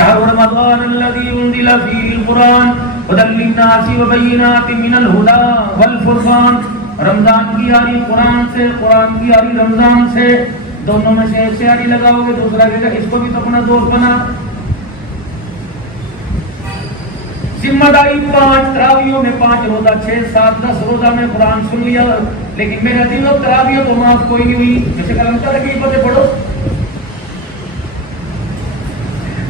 شهر رمضان الذي انزل فيه القرآن هدى للناس وبينات من الهدى والفرقان. رمضان کی یاری قرآن سے، قرآن کی یاری رمضان سے، دونوں میں سے ایک سے یاری لگاؤ گے دوسرا کہے گا اس کو بھی تو اپنا دوست بنا. ذمہ داری 5 تراویحوں میں 5 روزہ، 6 7 10 روزہ میں قرآن سن لیا، لیکن میرے دنوں تراویح تو معاف کوئی نہیں ہوئی. جیسے کلام کا لگی پتہ پڑھو،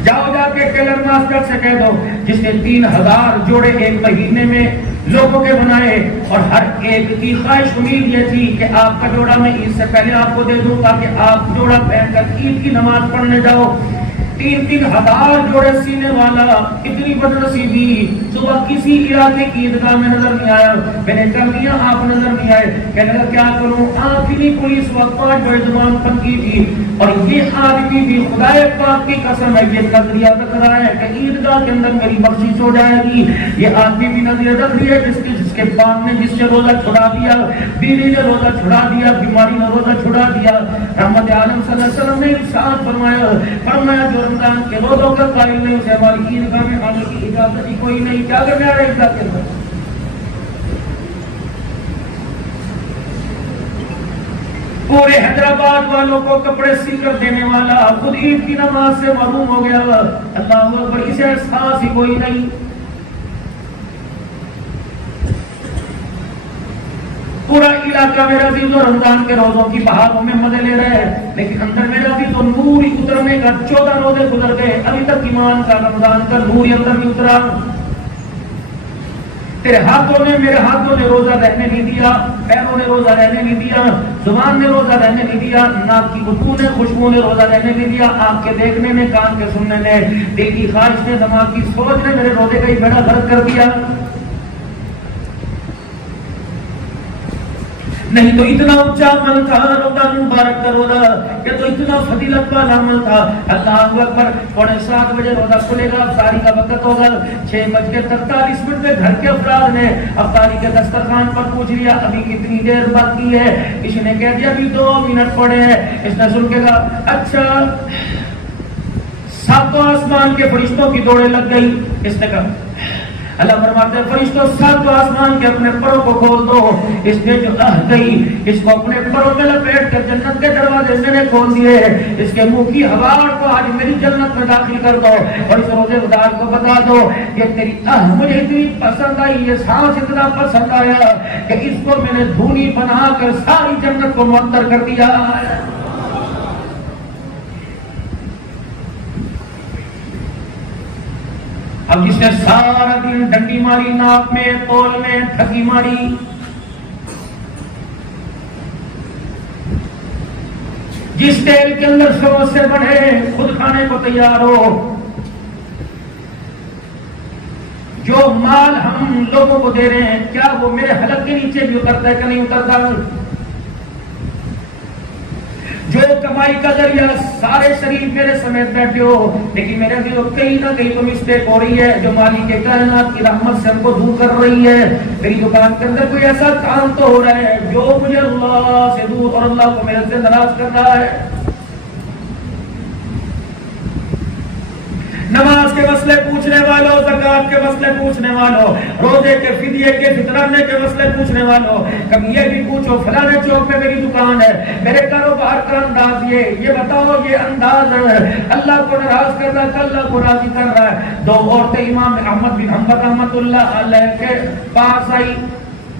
جاؤ جا کے ٹیلر ماسٹر سے کہہ دو جس نے 3000 جوڑے ایک مہینے میں لوگوں کے بنائے اور ہر ایک کی خواہش امید یہ تھی کہ آپ کا جوڑا میں عید سے پہلے آپ کو دے دوں تاکہ آپ جوڑا پہن کر عید کی نماز پڑھنے جاؤ. 3,000 جوڑے سینے والا اتنی بدنصیبی صبح کسی علاقے کی عیدگاہ میں نظر نہیں آیا. میں نے کہا میاں آپ نظر نہیں آئے. کہنے لگا کیا کروں، آنکھ نہیں کھلی، اس وقت 5 بڑے زبان پکی تھی اور یہ آدمی بھی خدا پاک کی قسم ہے یہ نظریہ رکھ رہا ہے کہ عیدگاہ کے اندر میری بخشش ہو جائے گی. یہ آدمی بھی نظریہ رکھ رہی ہے جس کے باپ نے جس سے روزہ چھڑا دیا، بیوی نے روزہ چھڑا دیا، بیماری نے روزہ چھڑا دیا. رحمت عالم صلی اللہ علیہ وسلم نے ارشاد فرمایا جو رمضان کے روزوں کا قائل نہیں اسے ہماری عیدگاہ میں آنے کی اجازت ہی کوئی نہیں. کیا کرنے آ رہے عیدگاہ کے اندر؟ پورے حیدرآباد والوں کو کپڑے سی کر دینے والا خود عید کی نماز سے محروم ہو گیا. اللہ اکبر، اسے احساس ہی کوئی نہیں. پورا علاقہ میرا عزیز و رمضان کے روزوں کی بہاروں میں مزے لے رہے ہیں، لیکن اندر میرا عزیز و نور ہی اترنے کا 14 روزے گزر گئے، ابھی تک ایمان کا رمضان کا نور ہی اندر نہیں اترا. تیرے ہاتھوں نے، میرے ہاتھوں نے روزہ رہنے نہیں دیا، پیروں نے روزہ رہنے نہیں دیا، زبان نے روزہ رہنے نہیں دیا، ناک کی بدبو نے، خوشبو نے روزہ رہنے نہیں دیا، آنکھ کے دیکھنے نے، کان کے سننے نے، دل کی خواہش نے، دماغ کی سوچ نے میرے روزے کا ہی بیڑا غرق کر دیا. نہیں تو اتنا اونچا عمل تھا رمضان مبارک کا روزہ، یہ تو اتنا فضیلت والا عمل تھا. اللہ اکبر، 6:45 بجے روزہ کھلے گا، افطاری کا وقت ہوگا، 6:43 پہ گھر کے افراد نے افطاری کے دسترخوان پر پوچھ لیا ابھی کتنی دیر باقی ہے. کسی نے کہہ دیا ابھی 2 منٹ پڑے ہیں. اس نے سن کے کہا اچھا، 7 آسمان کے فرشتوں کی دوڑیں لگ گئی. اس نے کہا اللہ فرماتے ہیں فرشتوں 7 آسمان کے اپنے پروں کو کھول دو. اس نے جو گئی اس کو اپنے پروں میں لپیٹ کر جنت کے دروازے میں نے کھول دیے. اس کے منہ کی ہوا کو آج میری جنت میں داخل کر دو اور اس روزے دار کو بتا دو کہ تیری مجھے اتنی پسند آئی، یہ سانس اتنا پسند آیا کہ اس کو میں نے دھونی بنا کر ساری جنت کو معطر کر دیا. اب جس نے سارا دن ڈنڈی ماری، ناک میں، تول میں ٹھگی ماری، جس تیل کے اندر سموسے بڑھے خود کھانے کو تیار ہو، جو مال ہم لوگوں کو دے رہے ہیں کیا وہ میرے حلق کے نیچے بھی اترتا ہے کہ نہیں اترتا؟ جو کمائی کا ذریعہ سارے شریف میرے سمیت بیٹھے ہو، لیکن میرے دل کہیں نہ کہیں تو مسٹیک ہو رہی ہے جو مالک کے کائنات کی رحمت سے ہم کو دور کر رہی ہے. میری دکان کے اندر کوئی ایسا کام تو ہو رہا ہے جو مجھے اللہ سے دور اور اللہ کو میرے سے ناراض کر رہا ہے. نماز کے مسئلے پوچھنے والوں، زکات کے مسئلے پوچھنے والوں، روزے کے فدیے کے فطرانے کے مسئلے پوچھنے والوں، کبھی یہ بھی پوچھو فلانے چوک میں میری دکان ہے، میرے کاروبار کا انداز یہ بتاؤ یہ انداز اللہ کو ناراض کر رہا ہے کہ اللہ کو راضی کر رہا ہے. 2 عورتیں امام احمد بن حنبل رحمۃ اللہ علیہ کے پاس آئی.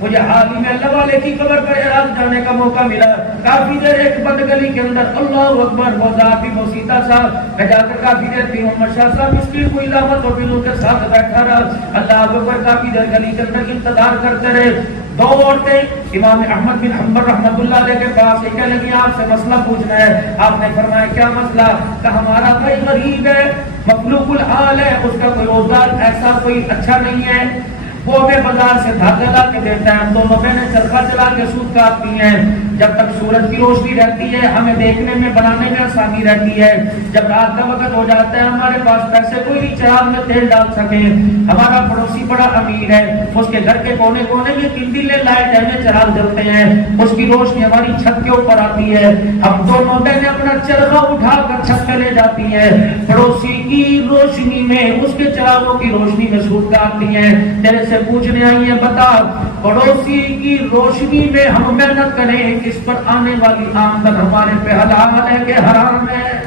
مجھے حال ہی میں اللہ والے کی قبر پر عراق جانے کا موقع ملا. کافی دیر ایک بند گلی کے اندر اللہ اکبر وہ ذاتی موسیقہ صاحب میں جا کر کافی دیر پی محمد شاہ صاحب اس کی کوئی علامت اور بلوں کے ساتھ بیٹھا رہا. اللہ اکبر کافی دیر گلی کے اندر انتظار کرتے رہے. 2 عورتیں امام احمد بن حنبل رحمۃ اللہ علیہ کے پاس کہنے لگی آپ سے مسئلہ پوچھنا ہے. آپ نے فرمایا کیا مسئلہ؟ کہ ہمارا بھائی غریب ہے، مخلوق الحال ہے، اس کا کوئی روزگار ایسا کوئی اچھا نہیں ہے، وہ ہمیں بازار سے دھاگا لا کے دیتا ہے، ہم دونوں بہنیں چرخا چلا کے سود کاٹتی ہیں. جب تک سورج کی روشنی رہتی ہے ہمیں دیکھنے میں بنانے میں آسانی رہتی ہے. جب رات کا وقت ہو جاتا ہے ہمارے پاس پیسے کوئی نہیں چراغ میں تیل ڈال سکے. ہمارا پڑوسی بڑا امیر ہے, اس کے گھر کے کونے کونے میں تین لائٹ ہے, چراغ جلتے ہیں, اس کی روشنی ہماری چھت کے اوپر آتی ہے. ہم دونوں بہنیں اپنا چرخا اٹھا کر چھت پہ لے جاتی ہیں, پڑوسی کی روشنی میں اس کے چراغوں کی روشنی میں سود کاٹتی ہیں. تیرے سے پوچھنے آئی ہیں بتا پڑوسی کی روشنی میں ہم محنت کریں, اس پر آنے والی آمدن ہمارے پہ حلال ہے کہ حرام ہے؟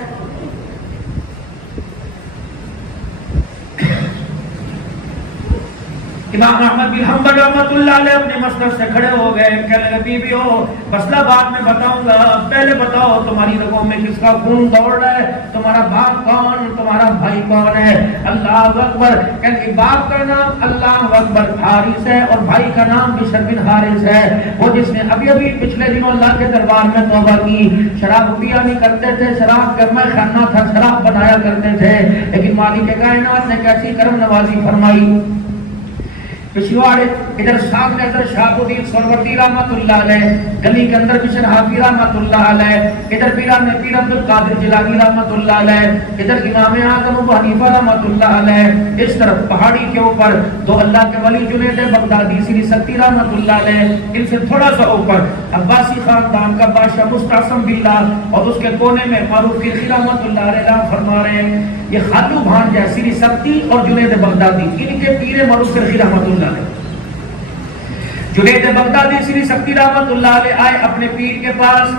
امام احمد بن حنبل رحمۃ اللہ علیہ اپنے مسجد سے کھڑے ہو گئے, کہنے لگے بی بی ہو مسئلہ بعد میں بتاؤں گا, پہلے بتاؤ تمہاری رگوں میں کس کا خون دوڑ رہا ہے, تمہارا باپ کون, تمہارا بھائی کون ہے؟ اللہ اکبر. کہنے باپ کا نام اللہ اکبر حارث ہے اور بھائی کا نام بشر بن حارث ہے, وہ جس نے ابھی ابھی پچھلے دنوں اللہ کے دربار میں توبہ کی. شراب پیا نہیں کرتے تھے, شراب گرما خانہ تھا, شراب بنایا کرتے تھے, لیکن مالک کائنات نے کیسی کرم نوازی فرمائی. پچھواڑے ادھر سامنے ادھر شاہ الدین سہروردی رحمۃ اللہ علیہ, گلی کے اندر بشر حافظ رحمۃ اللہ علیہ, ادھر پیران پیر عبد القادر جیلانی رحمۃ اللہ علیہ, ادھر امام اعظم ابو حنیفہ رحمۃ اللہ علیہ, اس طرف پہاڑی کے اوپر دو اللہ کے ولی جنید بغدادی سری سکتی رحمۃ اللہ علیہ, ان سے تھوڑا سا اوپر عباسی خاندان کا بادشاہ مستعصم باللہ, اور اس کے کونے میں معروف کرخی رحمۃ اللہ علیہ فرما رہے ہیں یہ خالو بھانج ہے سری سکتی اور جنید بغدادی, ان کے پیر معروف کرخی رحمۃ اللہ علیہ. جنید بغدادی سری سکتی رحمۃ اللہ علیہ آئے اپنے پیر کے پاس,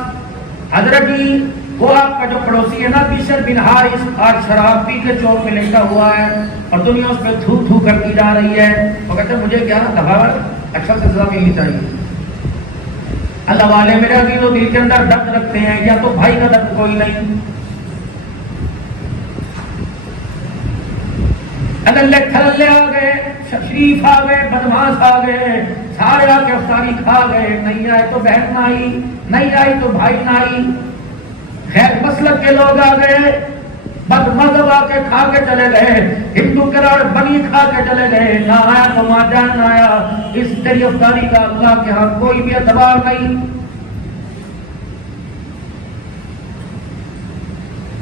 حضرت جی وہ آپ کا جو پڑوسی ہے نا بشر بن حارث آج شراب پی کے چوک میں لیٹا ہوا ہے اور دنیا اس پہ تھو تھو کرتی جا رہی ہے, وہ کہتے ہیں مجھے کیا دباوٹ اچھا سے سزا ملنی چاہیے. اللہ والے میرے عزیز و دل کے اندر درد رکھتے ہیں, یا تو بھائی کا درد کوئی نہیں, اگلے تھلے آ گئے, شریف آ گئے, بدماش آ گئے, سارے آ کے افطاری کھا گئے, نہیں آئے تو بہن نہ آئی, نہیں آئی تو بھائی نہ آئی, خیر مسلک کے لوگ آ گئے, بد مذہب آ کے کھا کے چلے گئے, ہندو کراڑ بنی کھا کے چلے گئے, نہ آیا تو ماں جان نہ آیا. اس تیری افطاری کا اللہ کے ہاں کوئی بھی اعتبار نہیں.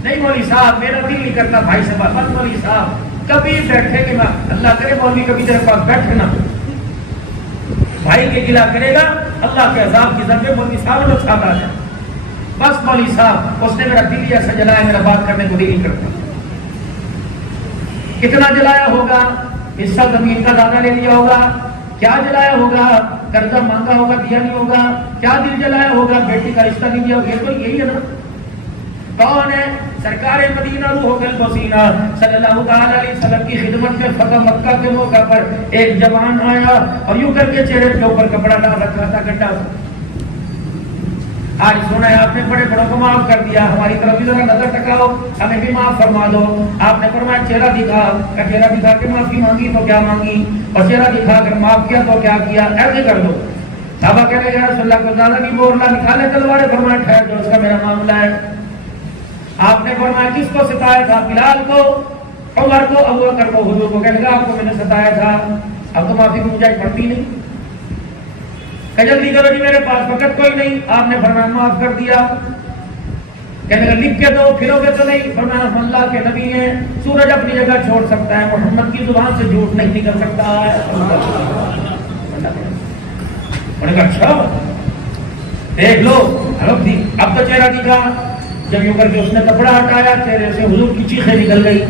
نہیں مولوی صاحب میرا دل نہیں کرتا بھائی سے بات, مولوی صاحب کبھی بیٹھے کہ میں اللہ کرے مولوی کبھی تیرے پاس بیٹھے نا, بھائی کے گلا کرے گا اللہ کے عذاب کی ذنب مولوی صاحب لوگ ساتھ آ جائیں. بس مولوی صاحب اس نے میرا دل ایسا جلایا, میرا بات کرنے کو دل نہیں کرتا. کتنا جلایا ہوگا, حصہ زمین کا زیادہ لے لیا ہوگا, کیا جلایا ہوگا, قرضہ مانگا ہوگا دیا نہیں ہوگا, کیا دل جلایا ہوگا, بیٹی کا رشتہ نہیں دیا ہوگا. یہ تو یہی ہے نا. کون ہے؟ سرکار مدینہ روح القدس صلی اللہ تعالی علیہ وسلم کی خدمت میں فتح مکہ کے موقع پر ایک جوان آیا اور یوں کر کے چہرے کے اوپر کپڑا ڈال رکھا تھا گڈھا. آج سنا ہے آپ نے بڑے بڑوں کو معاف کر دیا, ہماری طرف بھی ذرا نظر ٹکاؤ, ہمیں بھی معاف فرما دو. آپ نے فرمایا چہرہ دکھا, چہرہ دکھا کے معافی مانگی تو کیا مانگی, اور چہرہ دکھا کر معاف کیا تو کیا کیا, ایسے کر دو. صحابہ کہہ رہے ہیں رسول اللہ کو زیادہ کی بورلا نکالے تلوارے, فرمایا ٹھہر جو اس کا میرا معاملہ ہے. آپ نے فرمایا کس کو ستایا تھا؟ بلال کو, عمر کو, ابو بکر کو, حضور کو. کہنے لگا آپ کو میں نے ستایا تھا, اب تو معافی کی گنجائش پڑتی نہیں, کہ جلدی کرو جی میرے پاس وقت کوئی نہیں. آپ نے فرمایا معاف کر دیا. کہنے لگا لکھ کے دو, پھرو گے تو نہیں. فرمایا ہم اللہ کے نبی ہیں, سورج اپنی جگہ چھوڑ سکتا ہے, محمد کی زبان سے جھوٹ نہیں نکل سکتا ہے. اچھا دیکھ لو, اب تو چہرہ دکھا. جب یوں کر کے اس نے کپڑا ہٹایا چہرے سے حضور کی چیخیں نکل گئی.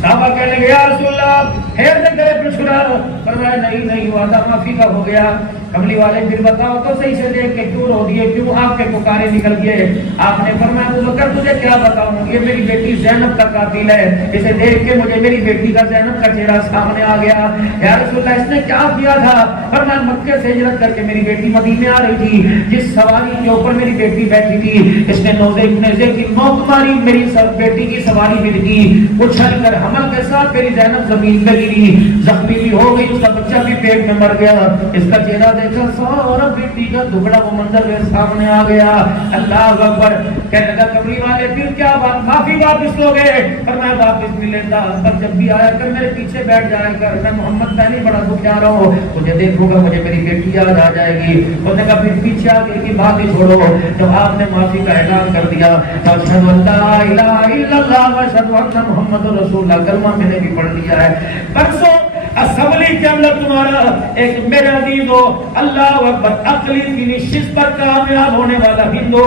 صحابہ کہنے لگے یا رسول اللہ پھر دے گئے پچھڑا. فرمایا نہیں وعدہ معافی کا ہو گیا. کملی والے پھر بتاؤ تو صحیح سے دیکھ کے کیوں رو دیے, کیوں آپ کے پکارے نکل گئے؟ آپ نے فرمایا ابو بکر تجھے کیا بتاؤں, یہ میری بیٹی زینب کا قاتل ہے, اسے دیکھ کے مجھے میری بیٹی کا زینب کا چہرہ سامنے آ گیا. یا رسول اللہ اس نے کیا کیا تھا؟ فرمایا مکے سے ہجرت کر کے میری بیٹی مدینے آ رہی تھی, جس سواری کے اوپر میری بیٹی بیٹھی تھی اس نے نیزے کی موت ماری, میری بیٹی کی سواری مل گئی, اچھل کر حمل کے ساتھ میری زینب زمین پہ گری, زخمی بھی ہو گئی, اس کا بچہ بھی پیٹ میں مر گیا. اس کا چہرہ دیکھا سارا بیٹی کا دبلا وہ منظر میرے سامنے آ گیا. اللہ اکبر. کہنے لگا قبری والے پھر کیا بات, معافی واپس لو گے؟ پر میں واپس نہیں لیتا, پر جب بھی آیا کر میرے پیچھے بیٹھ جایا کر. میں محمد میں نہیں بڑا دکھا رہا ہوں, مجھے دیکھوں گا مجھے میری بیٹی یاد آ جائے گی. اس نے کہا پھر پیچھے آگے کی بات ہی چھوڑو. جب آپ نے معافی کا اعلان کر دیا تو اشہد ان لا الہ الا اللہ و اشہد ان محمد رسول اللہ کلمہ میں نے بھی پڑھ لیا ہے. پرسوں اسمبلی کے اندر تمہارا ایک میرے عزیز ہو اللہ اکبر عقلی کی نشست پر کامیاب ہونے والا ہندو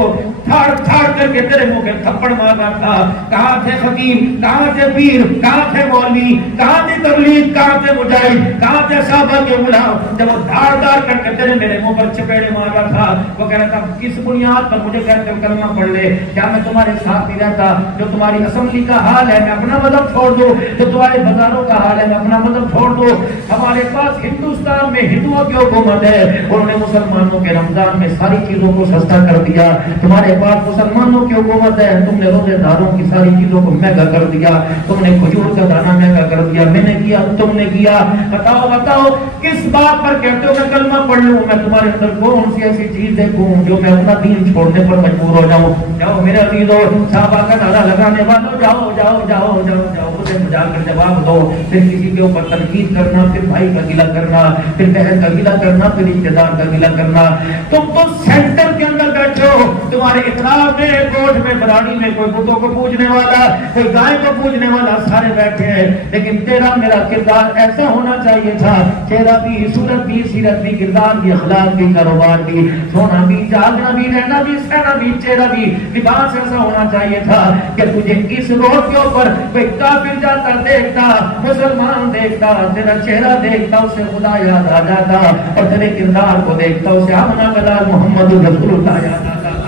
تھاڑ تھاڑ کر کے تیرے منہ کے تھپڑ مارا تھا. کہاں تھے خطیب, کہاں تھے پیر, کہاں تھے مولوی, کہاں تھی تبلیغ, کہاں تھے مجاہد, کہاں تھے صحابہ کے غلام, جب وہ دھاڑ دھاڑ کر کے تیرے میرے منہ پر چپیڑے مارا تھا. وہ کہہ رہا تھا کس بنیاد پر مجھے کہتے ہو کلمہ پڑھ لے؟ کیا میں تمہارے ساتھ ہی رہتا؟ جو تمہاری اسمبلی کا حال ہے میں اپنا مذہب چھوڑ دوں, جو تمہارے بازاروں کا حال ہے میں اپنا مذہب چھوڑ دوں. ہمارے پاس ہندوستان میں ہندوؤں کی حکومت ہے, انہوں نے مسلمانوں کے رمضان میں ساری چیزوں کو سستا کر دیا. تمہارے پاس مسلمانوں کی حکومت ہے, تم نے روزے داروں کی ساری چیزوں کو مہنگا کر دیا, تم نے کھجور کا دانہ مہنگا کر دیا. میں نے کیا تم نے کیا. بتاؤ بتاؤ کس بات پر کہتے ہو میں کلمہ پڑھ لوں؟ میں تمہارے اندر کون سی ایسی چیز دیکھوں جو میں اپنا دین چھوڑنے پر مجبور ہو جاؤں؟ جاؤ میرے عزیزو, صحابہ کا نعرہ لگانے والوں جاؤ جاؤ جاؤ جاؤ جاؤ, مجھے جا کر جواب دو. پھر کسی کے اوپر تنقید کرنا, پھر بھائی کا گلہ کرنا, پھر بہن کا گلہ کرنا, پھر رشتے دار کا گلہ کرنا. تم تو سینٹر کے اندر بیٹھے ہو, تمہارے اطراف میں کوٹ میں برانی میں کوئی بتوں کو پوجنے والا, کوئی گائے کو پوجنے والا سارے بیٹھے ہیں. لیکن تیرا میرا کردار ایسا ہونا چاہیے تھا, چہرہ بھی, صورت بھی, سیرت بھی, کردار بھی, اخلاق بھی, کاروبار بھی, سونا بھی, جاگنا بھی, رہنا بھی, سہنا بھی, چہرہ بھی, لباس ایسا ہونا چاہیے تھا کہ تجھے اس روڈ کے اوپر کوئی کافر جاتا دیکھتا, مسلمان دیکھتا, تیرا چہرہ دیکھتا, اسے خدا یاد آ جاتا, اور تیرے کردار کو دیکھتا اسے آمنا کلال محمد رسول اللہ یاد آ جاتا.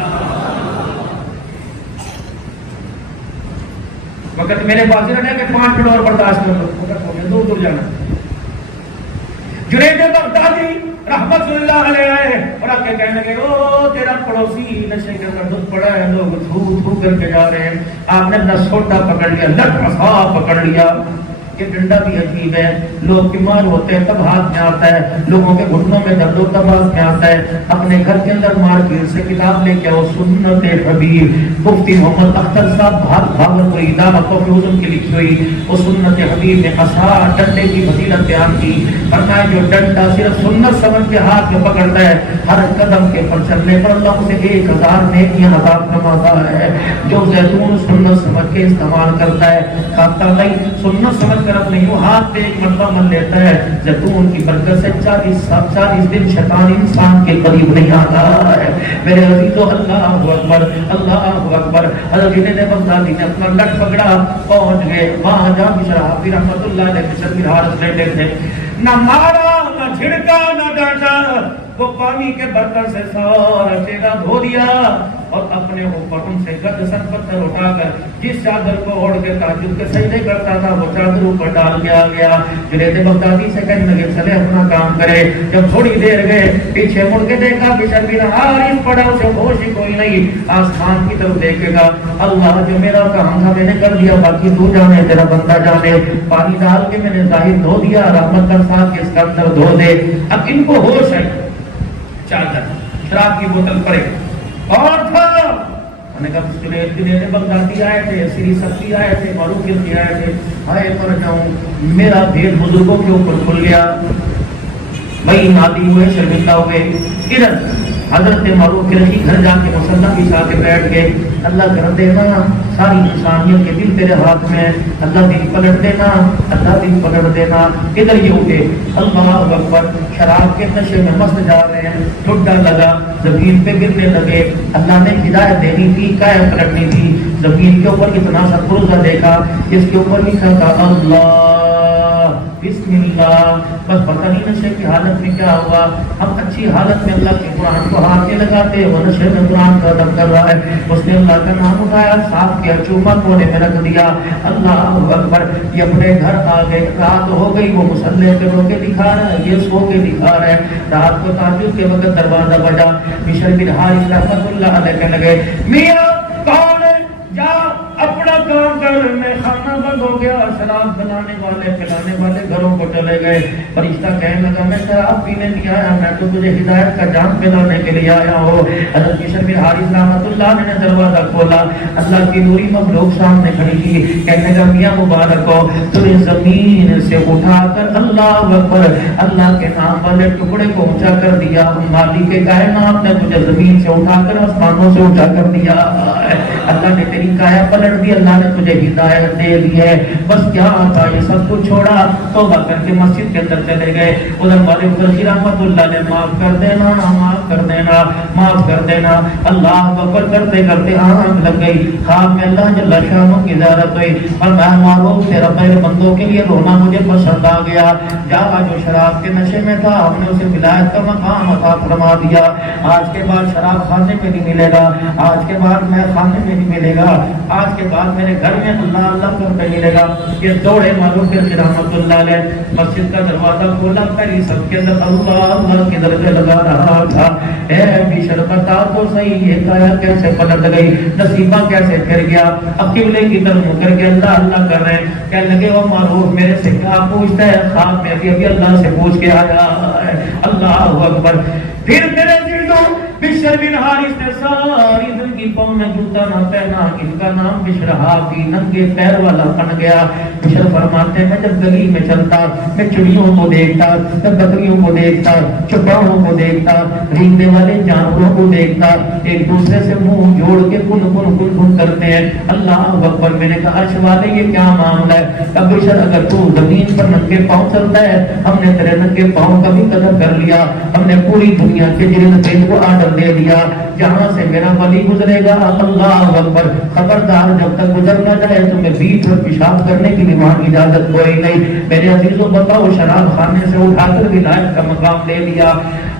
وقت میرے پاس رہنے میں 5 منٹ اور برداشت کر لو, دور جانا. جنید بغدادی رحمت اللہ علیہ آئے اور آ کے کہنے لگے او تیرا پڑوسی نشے کے اندر دودھ پڑا ہے, لوگ تھو تھو کر کے جا رہے ہیں. آپ نے اپنا سوٹا پکڑ لیا, لٹ عصا پکڑ لیا. یہ ڈنڈا بھی عجیب ہے, لوگ بیمار ہوتے ہیں تب ہاتھ میں آتا ہے, لوگوں کے گھٹنوں میں درد ہوتا ہے ہاتھ میں آتا ہے. اپنے گھر کے اندر مارکیٹ سے کتاب لے کے آؤ, سنت حبیب مفتی محمد اختر صاحب بھاگلپوری دعوت و فیوزن کی لکھی ہوئی وہ سنت حبیب نے عصا ڈنڈے کی فضیلت بیان کی. فرمایا جو ڈنڈا صرف سنت سمجھ کے ہاتھ میں پکڑتا ہے, ہر قدم کے پر چلنے پر اللہ اسے 1000 نیکیاں عطا فرماتا ہے. جو زیتون سنت سمجھ کے استعمال کرتا ہے, کھاتا نہیں سنت سمجھ اپنے یوں ہاتھ پہ ایک مرتبہ من لیتا ہے, زیتون کی برکت سے 40 دن شیطان انسان کے قریب نہیں آتا ہے. میرے عزیزو اللہ اکبر, اللہ اکبر. حضرت جنید بغدادی نے اپنا لٹ پکڑا, پہنچ گئے وہاں جہاں بشر حافظ رحمت اللہ علیہ بشر کی حالت لیٹے تھے. نہ مارا نہ جھڑکا نہ ڈانٹا, وہ پانی کے برتن سے سارا چہرہ دھو دیا اور اپنے اوپر ان سے گد سر پتھر اٹھا کر جس چادر کو اوڑھ کے تہجد کے سجدے کرتا تھا وہ چادر اوپر ڈال کے آ گیا. جنید بغدادی سے کہنے لگے چلے اپنا کام کرے. جب تھوڑی دیر گئے پیچھے مڑ کے دیکھا بشر بن حارث پڑا, اسے ہوش ہی کوئی نہیں. آسمان کی طرف دیکھے گا, اللہ جو میرا کام تھا میں نے کر دیا, باقی تو جانے تیرا بندہ جانے. پانی ڈال کے میں نے ظاہر دھو دیا, رحمت کا ساتھ اس کا اندر دھو دے. اب ان کو ہوش ہے, چادر شراب کی بوتل پڑے اور تھا. میں نے کہا جنید بغدادی آئے تھے, سری سختی آئے تھے, معروف کی آئے تھے, ہائے مر جاؤں میرا بھید بزرگوں کے اوپر کھل گیا. بھائی نادی ہوئے, شرمندہ ہوئے. ادھر حضرت معروف کے رہی گھر جا کے مسلح بچھا کے بیٹھ گئے. اللہ کر دینا ساری انسانیت کے دل تیرے ہاتھ میں, اللہ دل پلٹ دینا, اللہ دل پلٹ دینا. ادھر یہ اٹھے, اللہ اکبر, شراب کے نشے میں مست جا رہے ہیں, ٹھڈا لگا, زمین پہ گرنے لگے. اللہ نے ہدایت دینی تھی, قائم پلٹنی تھی. زمین کے اوپر اتنا سا پرزہ دیکھا جس کے اوپر لکھا تھا اللہ بسم اللہ. بس پتہ نہیں نشے کی حالت میں کیا ہوا. ہم اچھی حالت میں اللہ کے قرآن کو ہاتھ نہیں لگاتے, وہ نشے میں قرآن کا ادب کر رہا ہے. اس نے اللہ کا نام اٹھایا, صاف کیا, چوما کونے میں رکھ دیا. اللہ اکبر. یہ اپنے گھر آ گئے, رات ہو گئی, وہ مصلے پہ رو کے دکھا رہا ہے, یہ سو کے دکھا رہا ہے. رات کو تہجد کے وقت دروازہ بجا. بشر بن حارث رحمت اللہ علیہ کہنے لگے میاں کون ہے, جا اپنے اپنا کام کر، میں کھانا بند ہو گیا، شراب بنانے والے پلانے والے گھروں کو چلے گئے۔ فرشتہ کہنے لگا میں شراب پینے نہیں آیا، میں تو تجھے ہدایت کا جام پلانے کے لیے آیا ہوں۔ حضرت بشر بن حارث رحمۃ اللہ نے دروازہ کھولا، اللہ کی نوری مخلوق سامنے کھڑی تھی، کہنے لگا میاں مبارک ہو، تجھے زمین سے اٹھا کر اللہ اکبر اللہ کے نام والے ٹکڑے کو اونچا کر دیا، مالک کائنات نے تجھے زمین سے اٹھا کر آسمانوں سے اونچا کر دیا، اللہ نے تیری کایا پلٹ دی، اللہ نے تجھے ہدایت دے دی ہے، بس کیا تھا یہ سب کچھ چھوڑا، توبہ کر کے مسجد کے اندر چلے گئے۔ ادھر مالک قرشی رحمۃ اللہ نے معاف کر دینا معاف کر دینا معاف کر دینا، اللہ اکبر کرتے کرتے آنکھ لگ گئی، خواب میں اللہ جل شانہ کی زیارت ہوئی، اور میں معروف تیرا میرے بندوں کے لیے رونا مجھے پسند آ گیا، جا جو شراب کے نشے میں تھا ہم نے اسے ولایت کا مقام عطا فرما دیا، آج کے بعد شراب خانے میں نہیں ملے گا، آج کے بعد میں خانے میں نہیں ملے گا، آج کے بعد میرے گھر میں اللہ اللہ کرتے ملے گا۔ یہ دوڑے معروف رحمۃ اللہ علیہ مسجد کا دروازہ کھولا، پہلی سب کے اندر اللہ اللہ کے درجے لگا رہا تھا، اے بشر بتا تو صحیح یہ کایا کیسے پلٹ گئی، نصیبہ کیسے پھر گیا، اب قبلے کی طرف منہ کر کے اللہ اللہ کر رہے ہیں، کہنے لگے وہ معروف میرے سے کیا پوچھتا ہے، خواب میں ابھی اللہ سے پوچھ کے آیا ہے، اللہ اکبر۔ پھر میرے دلوں بشر بن حارث نے ساری زندگی پاؤں میں جوتا نہ پہنا، ان کا نام بشر حافی ننگے پیر والا بن گیا۔ بشر فرماتے میں جب گلی میں چلتا، میں چڑیوں کو دیکھتا، میں بکریوں کو دیکھتا، چپاؤں کو دیکھتا، رینگنے والے جانوروں کو دیکھتا، ایک دوسرے سے منہ جوڑ کے کن کن کن کن کرتے ہیں، اللہ اکبر۔ میں نے کہا عرش والے یہ کیا معاملہ ہے؟ اب بشر اگر تو زمین پر ننگے پاؤں چلتا ہے، ہم نے تیرے ننگے پاؤں کا بھی قدر کر لیا، ہم نے پوری دنیا کے جن کو آڈر دے دیا، جہاں سے میرا ولی گزرے گا اللہ اکبر، خبردار جب تک گزر نہ جائے تمہیں بیچ اور پیشاب کرنے کی بھی وہاں اجازت کوئی نہیں۔ میرے عزیزوں بتاؤ، شراب خانے سے اٹھا کر ولایت کا مقام لے لیا۔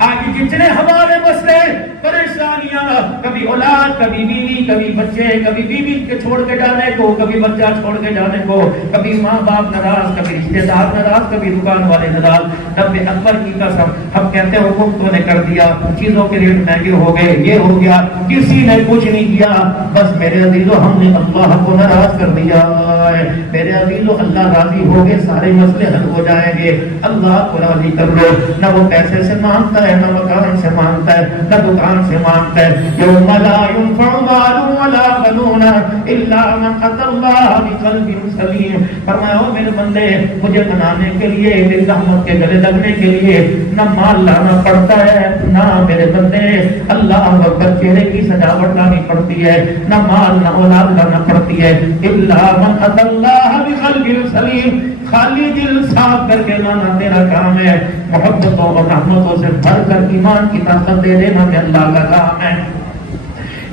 آج جتنے ہمارے مسئلے پریشانیاں، کبھی اولاد، کبھی بیوی، کبھی بچے، کبھی بیوی کے چھوڑ کے جانے کو، کبھی بچہ چھوڑ کے جانے کو، کبھی ماں باپ ناراض، کبھی رشتے دار ناراض، کبھی دکان والے ناراض، رب اکبر کی قسم ہم کہتے ہیں حکومتوں نے کر دیا، چیزوں کے ریٹ مہنگے ہو گئے، یہ ہو گیا، کسی نے کچھ نہیں کیا، بس میرے عزیزو ہم نے اللہ کو ناراض کر دیا ہے۔ میرے عزیزو اللہ راضی ہو گئے، سارے مسئلے حل ہو جائیں گے۔ اللہ کو راضی کر لو، نہ وہ پیسے سے مانگتا ہے، نہ مکان سے مانگتا ہے، نہ دکان سے مانگتا ہے۔ یوم لا ينفع مال ولا بنون الا من اتى الله بقلب سلیم۔ فرمایا او میرے بندے، مجھے منانے کے لیے، میری رحمت کے گلے لگنے کے لیے نہ مال لانا پڑتا ہے، نہ میرے بندے اللہ اکبر چہرے کی سجاوٹ لانی پڑتی ہے، نہ مال نہ اولاد لانا پڑتی ہے، الا من اتى الله بقلب سلیم۔ خالی دل صاف کر کے لانا تیرا کام ہے، محبتوں اور رحمتوں سے بھر کر ایمان کی طاقت دے دینا میں اللہ کا کام ہے۔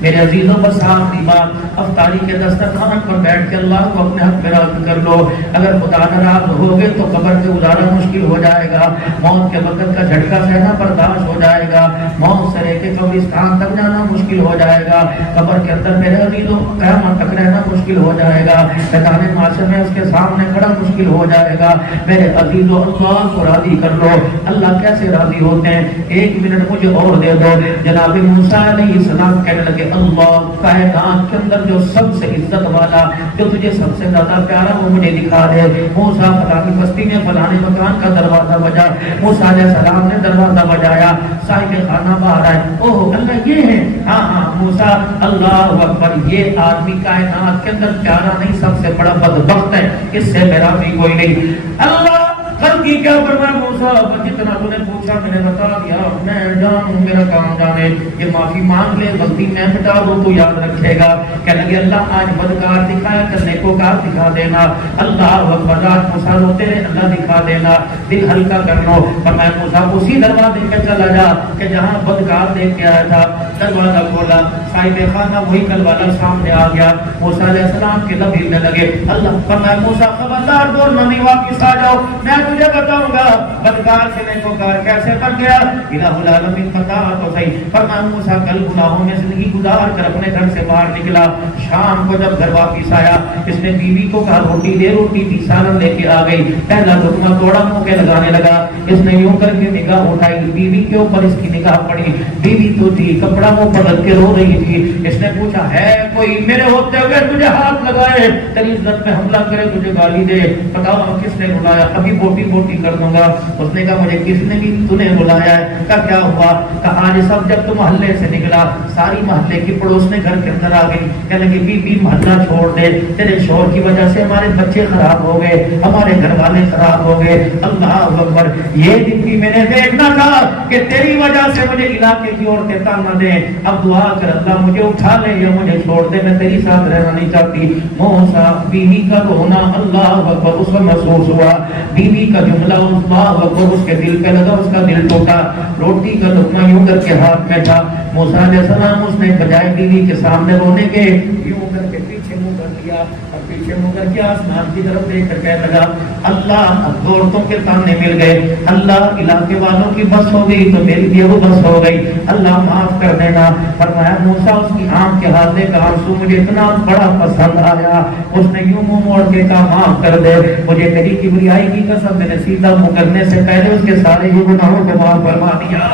میرے عزیزوں بس آخری بات، افطاری کے دسترخوان پر بیٹھ کے اللہ کو اپنے حق میں راضی کر لو۔ اگر خدا ناراض ہوگے تو قبر سے گزارنا مشکل ہو جائے گا، موت کے وقت کا جھٹکا سہنا برداشت ہو جائے گا، موت سے لے کے قبرستان تک جانا مشکل ہو جائے گا، قبر کے اندر میرے عزیزوں قیامت تک رہنا مشکل ہو جائے گا، میدان معاشر میں اس کے سامنے کھڑا مشکل ہو جائے گا۔ میرے عزیزوں اللہ کو راضی کر لو۔ اللہ کیسے راضی ہوتے ہیں؟ ایک منٹ مجھے اور دے دو۔ جناب موسیٰ علیہ السلام کہنے لگے اللہ کائنات کے اندر جو سب سے عزت والا، جو تجھے سب سے زیادہ پیارا، وہ مجھے دکھا دے۔ موسیٰ فلانی بستی میں فلانے مکان کا دروازہ بجا، موسیٰ علیہ السلام نے دروازہ بجایا، صاحب خانہ باہر آئے، اوہ اللہ یہ ہے، ہاں ہاں موسیٰ اللہ اکبر، یہ آدمی کائنات کے اندر پیارا نہیں سب سے بڑا بدبخت ہے، اس سے میرا بھی کوئی نہیں۔ اللہ غلطی کیا فرمایا موسیٰ جتنا تو نے پوچھا میں نے بتا دیا، میں جانوں میرا کام جانے، یہ معافی مانگ لے، غلطی میں مٹا دوں تو یاد رکھے گا۔ کہنے لگے اللہ آج بدکار دکھایا کر نیکوکار دکھا دینا، اللہ اکبر رات موسیٰ روتے رہے اللہ دکھا دینا، دل ہلکا کر لو۔ فرمایا موسیٰ اسی دروازے پہ چلا جا کہ جہاں بدکار دیکھ کے آیا تھا، دروازہ کھولا، صاحب خانہ وہی کل والا سامنے آ گیا، موسیٰ علیہ السلام کے لب ہلنے لگے۔ اللہ فرمایا موسیٰ خبردار دوڑنا نہیں، واپس آ جاؤ، میں تجھے بتاؤں گا بدکار سے نیکوکار کیسے بن گیا۔ الہ العالمین بتا تو صحیح۔ فرمایا موسیٰ کل گناہوں میں زندگی گزار کر اپنے گھر سے باہر نکلا، شام کو جب گھر واپس آیا اس نے بیوی کو کہا روٹی دے، روٹی دی، سالن لے کے آ گئی، پہلا لقمہ توڑا منہ کے لگانے لگا، اس نے یوں کر کے نگاہ اٹھائی، بیوی کے اوپر اس کی نگاہ پڑی، بیوی تو تھی، کپڑا دیکھا وہ بدل کے رو رہی تھی. اس نے پوچھا ہے کوئی میرے ہوتے ہوئے تجھے ہاتھ لگائے, تیری عزت میں حملہ کرے, تجھے گالی دے, بتاؤ کس نے بلایا؟ ابھی بوٹی بوٹی کر دوں گا. اس نے کہا مجھے کس نے بھی تمہیں بلایا ہے؟ کہا کیا ہوا؟ کہا آج سب جب تم محلے سے نکلا ساری محلے کی پڑوس نے گھر کے اندر آ گئی, کہنے لگی بی بی محلہ چھوڑ دے, تیرے شوہر کی وجہ سے ہمارے بچے خراب ہو گئے, ہمارے گھر والے خراب ہو گئے. اللہ اکبر, یہ دن بھی میں نے دیکھنا تھا کہ تیری وجہ سے مجھے علاقے کی عورتیں تانا دیں. اب دعا کر اللہ مجھے اٹھا لے یا مجھے چھوڑ دے, میں تیری ساتھ رہنا نہیں چاہتی. موسیٰ بیوی کا رونا اللہ اکبر اس کو محسوس ہوا, بیوی کا جملہ اللہ اکبر اس کے دل پہ لگا, اس کا دل ٹوٹا. روٹی کا لقمہ یوں کر کے ہاتھ میں تھا. موسیٰ علیہ السلام اس نے بجائے بیوی کے سامنے رونے کے یوں کر کے پیچھے منہ کر دیا اور پیچھے منہ کر کے آسمان کی طرف دیکھ کر کہنے لگا اللہ اب عورتوں کے سامنے مل گئے, اللہ علاقے والوں کی بس ہو گئی تو میری بھی وہ بس ہو گئی, اللہ معاف کر دینا. فرمایا موسیٰ اس کی آنکھ کے ہاتھے کا آنسو مجھے اتنا بڑا پسند آیا, اس نے یوں منہ موڑ کے کہا معاف کر دے, مجھے تیری کبریائی کی قسم میں نے سیدھا منہ کرنے سے پہلے اس کے سارے ہی گناہوں کو معاف فرما دیا.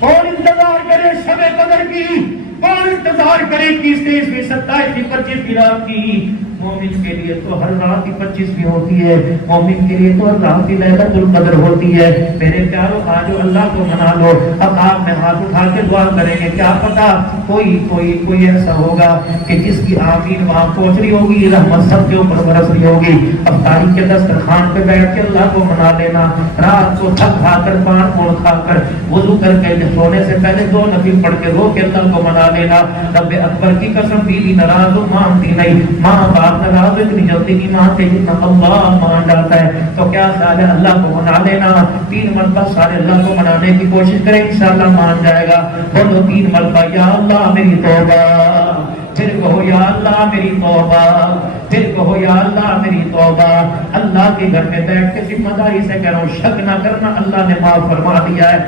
کون انتظار کرے شب قدر کی, کون انتظار کرے 21 27 25 رات کی. مومن کے لیے تو ہر رات 25 ہوتی ہے, مومن کے لیے تو ہر رات لیلۃ القدر ہوتی ہے. میرے پیارو آجو اللہ کو منا لو. اب آپ میں ہاتھ اٹھا کے دعا کریں گے, کیا پتا کوئی ایسا ہوگا کہ جس کی آمین وہاں پہنچ رہی ہوگی, رحمت سب کے اوپر برس رہی ہوگی. اب تاریخ کے دسترخوان پہ بیٹھ کے اللہ کو منا لینا. رات کو تھک کھا کر پان پھوڑ کھا کر وضو کر کے سونے سے پہلے 2 نفل پڑھ کے رو کے اللہ کو منا لینا. رب اکبر کی قسم بیوی ناراض ہو مانتی نہیں, ماں باپ ناراض اتنی جلدی نہیں مانتے جتنا اللہ مان جاتا ہے. تو کیا سال ہے اللہ کو منا لینا. 3 مرتبہ سارے اللہ کو منانے کی کوشش کریں, انشاءاللہ مان جائے گا. بولو 3 مرتبہ یا اللہ میری توبہ, پھر کہو یا اللہ میری توبہ, پھر کہو یا اللہ میری توبہ. اللہ کے گھر میں بیٹھ کے ذمہ داری سے کہہ رہا ہوں, شک نہ کرنا اللہ نے معاف فرما دیا ہے.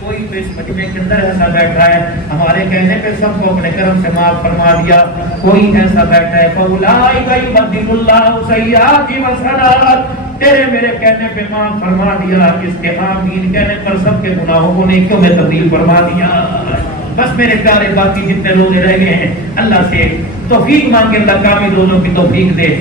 کوئی تو اس مجمع کے اندر ایسا بیٹھا ہے ہمارے کہنے پہ سب کو اپنے کرم سے معاف فرما دیا. کوئی ایسا بیٹھا ہے فَأُولَٰئِکَ يُبَدِّلُ اللَّهُ سَیِّئَاتِهِمْ حَسَنَاتٍ, تیرے میرے کہنے پہ معاف فرما دیا. جس کے آمین کہنے پر سب کے گناہوں کو نیکیوں میں تبدیل فرما دیا. بس میرے پیارے باقی جتنے روزے رہ گئے ہیں اللہ سے توفیق مانگے, اللہ کامل روزوں کی توفیق دے.